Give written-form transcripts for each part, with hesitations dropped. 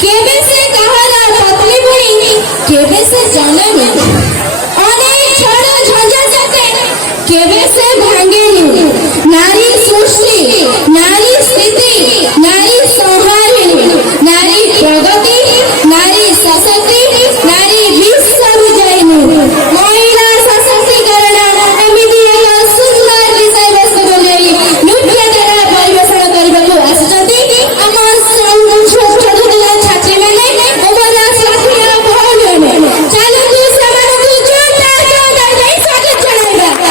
केबे से कहाला पत्नी बुणी केबे से जननी अनेक छड़ झंझट केबे से भांगेनी नारी सृष्टि नारी स्थिति नारी संहारिणी नारी प्रगति नारी सशक्ति नारी विश्व विजयिनी महिला सशक्तिकरण एमिति एक सुंदर विषय वस्तु बोली नृत्य द्वारा परिवेषण करबाकू आसुचंती आम छोट छात्री मैंने ओवरा साथिया भौणी चालू सेमानकू जोरदार देई स्वागत जणाइबा।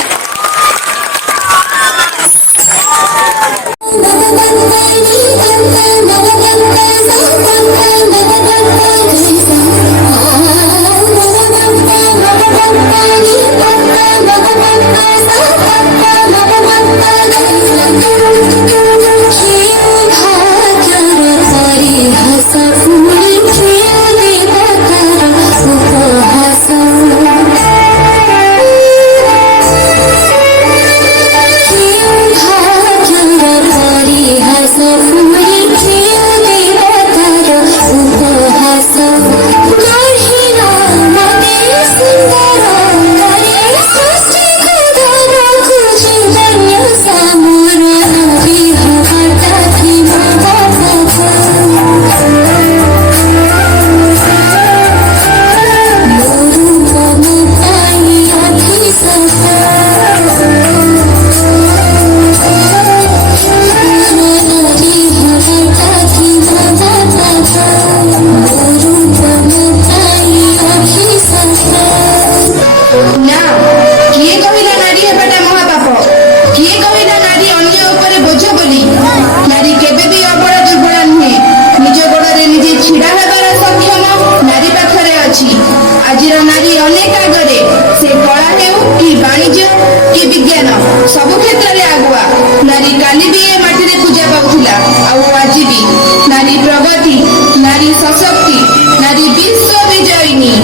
सब क्षेत्र में आगुआ नारी काली भी ए माटी रे पूजा पाउथिला आउ आज भी नारी प्रगति नारी सशक्ति नारी विश्व विजयिनी।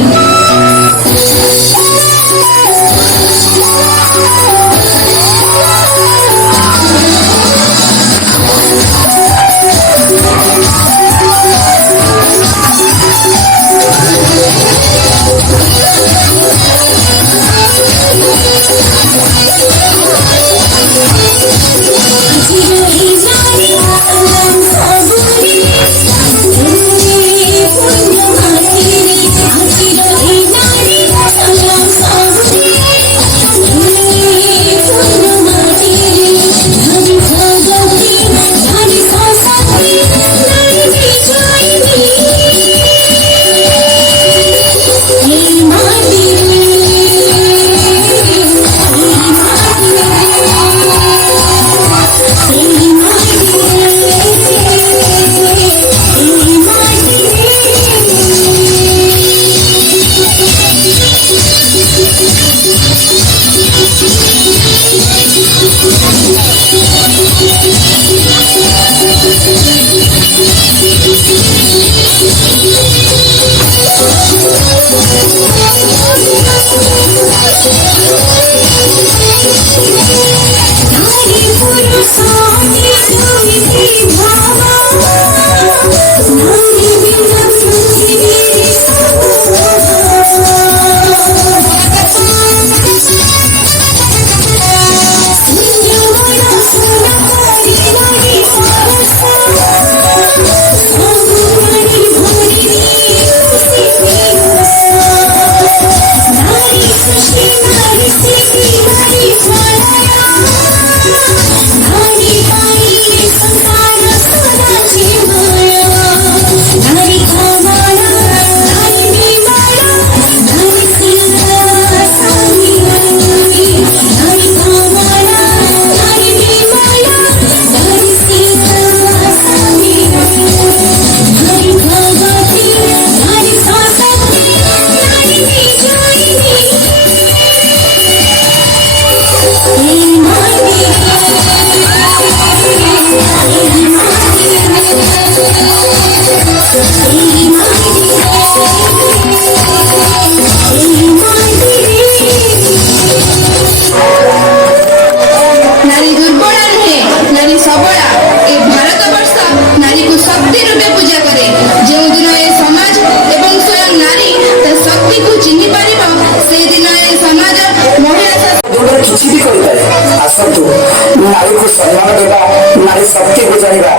ଶକ୍ତିକୁ ଜାଣିବା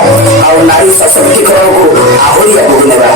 ଆଉ ନାରୀ ସଶକ୍ତିକରଣକୁ ଆହୁରି ଆଗକୁ ନେବା।